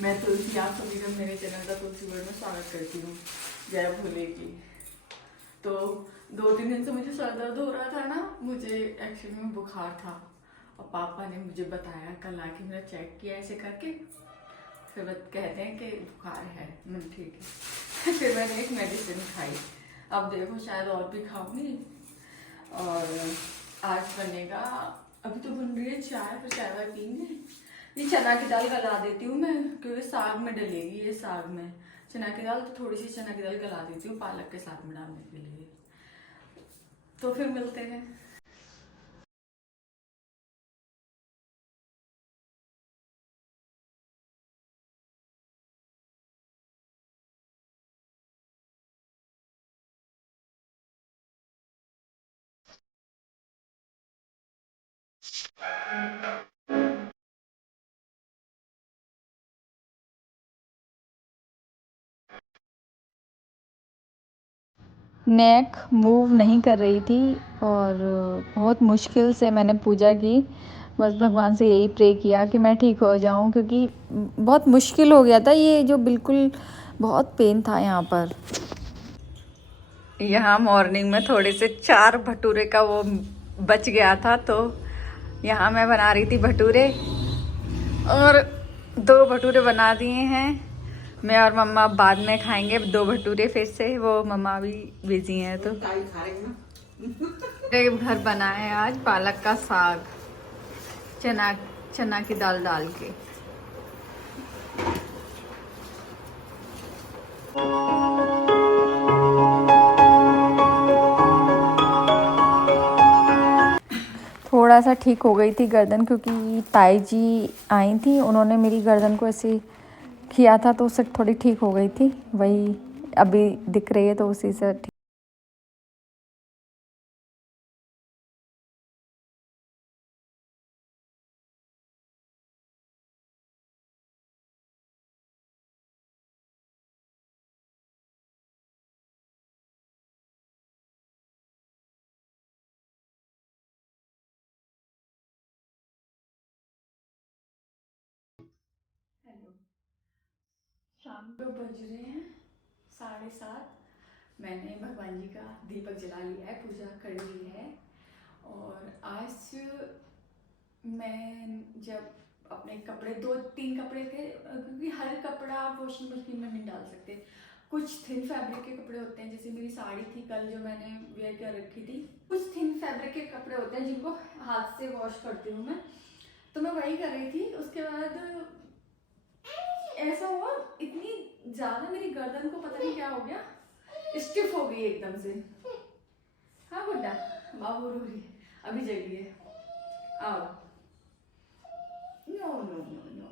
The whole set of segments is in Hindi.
मैं तुलसी, आप सभी का मेरे चैनल का तुलसी वर्ड में स्वागत करती हूँ। जय भोले की। तो 2-3 दिन से मुझे सर दर्द हो रहा था ना, मुझे एक्चुअली में बुखार था। और पापा ने मुझे बताया कल आके मेरा चेक किया ऐसे करके, फिर कहते हैं कि बुखार है। मैं ठीक है। फिर मैंने एक मेडिसिन खाई। अब देखो शायद और भी खाऊंगी। और आज बनेगा, अभी तो बन रही है चाय, फिर चाय वाय पीएंगे। ये चना की दाल गला देती हूँ मैं, क्योंकि साग में डलेगी ये। साग में चना की दाल, तो थोड़ी सी चना की दाल गला देती हूँ पालक के साथ में डालने के लिए। तो फिर मिलते हैं। नेक मूव नहीं कर रही थी और बहुत मुश्किल से मैंने पूजा की। बस भगवान से यही प्रे किया कि मैं ठीक हो जाऊं, क्योंकि बहुत मुश्किल हो गया था ये, जो बिल्कुल बहुत पेन था यहाँ पर। यहाँ मॉर्निंग में थोड़े से 4 भटूरे का वो बच गया था, तो यहाँ मैं बना रही थी भटूरे, और 2 भटूरे बना दिए हैं। मैं और मम्मा बाद में खाएंगे 2 भटूरे फिर से, वो मम्मा भी बिजी हैं। तो मेरे घर बना है आज पालक का साग, चना चना की दाल डाल के। थोड़ा सा ठीक हो गई थी गर्दन, क्योंकि ताई जी आई थी, उन्होंने मेरी गर्दन को ऐसे किया था, तो उससे थोड़ी ठीक हो गई थी। वही अभी दिख रही है, तो उसी से ठीक। हेलो। शाम को बज रहे हैं 7:30। मैंने भगवान जी का दीपक जला लिया है, पूजा कर ली है। और आज मैं जब अपने कपड़े 2-3 कपड़े थे, क्योंकि हर कपड़ा आप वॉशिंग मशीन में नहीं डाल सकते। कुछ थिन फैब्रिक के कपड़े होते हैं, जैसे मेरी साड़ी थी कल जो मैंने वेयर कर रखी थी, कुछ थिन फैब्रिक के कपड़े होते हैं जिनको हाथ से वॉश करती हूँ मैं। तो मैं वही कर रही थी। उसके बाद ऐसा हुआ, इतनी ज्यादा मेरी गर्दन को पता नहीं क्या हो गया, स्टिफ हो गई एकदम से। हाँ गुड्डा, बाबू रो रही है, अभी जगी है। आओ। No no no no.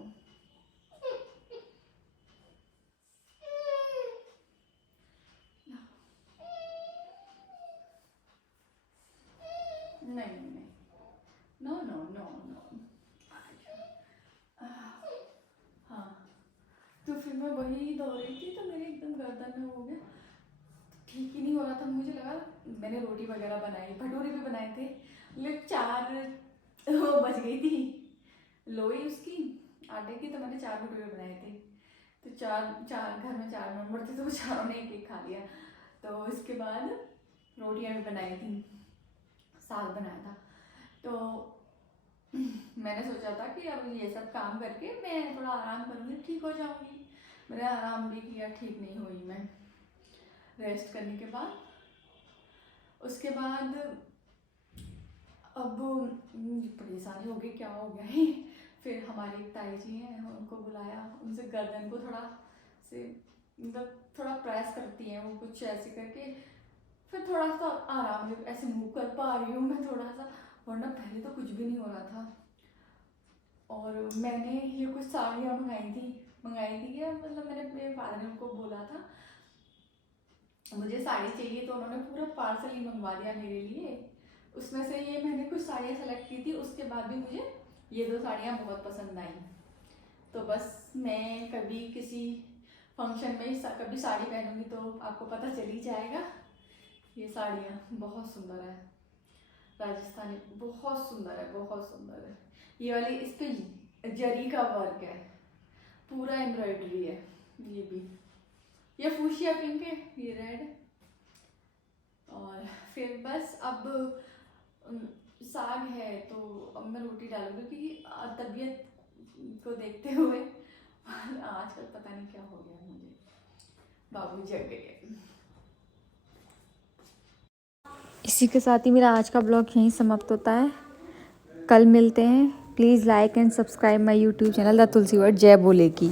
नहीं नहीं, नो नो नो नो। हाँ, तो फिर मैं वही दो रही थी, तो मेरे एकदम गर्दन में हो गया, ठीक ही नहीं हो रहा था। मुझे लगा, मैंने रोटी वगैरह बनाई, भटूरे भी बनाए थे, लेकिन 4 वो बच गई थी लोई उसकी आटे की, तो मैंने 4 भटूरे बनाए थे। तो चार चार घर में 4 मेंबर थे, तो वो चारों ने एक एक खा लिया। तो इसके बाद रोटियां भी बनाई थी, साग बनाया था। तो मैंने सोचा था कि अब ये सब काम करके मैं थोड़ा आराम करूँगी, ठीक हो जाऊँगी। मैंने आराम भी किया, ठीक नहीं हुई मैं। रेस्ट करने के बाद, उसके बाद अब परेशानी हो गई, क्या हो गया है। फिर हमारी एक ताई जी हैं, उनको बुलाया, उनसे गर्दन को थोड़ा से मतलब थोड़ा प्रेस करती हैं वो, कुछ ऐसे करके। फिर थोड़ा सा आराम से ऐसे मूव कर पा रही हूँ मैं थोड़ा सा, वरना पहले तो कुछ भी नहीं हो रहा था। और मैंने ये कुछ साड़ियाँ मंगाई थी कि मतलब मैंने अपने फादर ने उनको बोला था मुझे साड़ी चाहिए, तो उन्होंने पूरा पार्सल ही मंगवा दिया मेरे लिए। उसमें से ये मैंने कुछ साड़ियाँ सेलेक्ट की थी, उसके बाद भी मुझे ये 2 साड़ियाँ बहुत पसंद आई। तो बस मैं कभी किसी फंक्शन में कभी साड़ी पहनूंगी तो आपको पता चल ही जाएगा। ये साड़ियाँ बहुत सुंदर है, राजस्थानी, बहुत सुंदर है, बहुत सुंदर है। ये वाली इस पे जरी का वर्क है, पूरा एम्ब्रॉयडरी है। ये भी, ये फूशिया पिंक है, ये रेड। और फिर बस अब साग है तो अब मैं रोटी डालूंगी क्योंकि तबीयत को देखते हुए आजकल पता नहीं क्या हो गया मुझे, बाबू जग गए। इसी के साथ ही मेरा आज का ब्लॉग यहीं समाप्त होता है। कल मिलते हैं। Please like and subscribe my YouTube channel the Tulsi word. जय बोले की।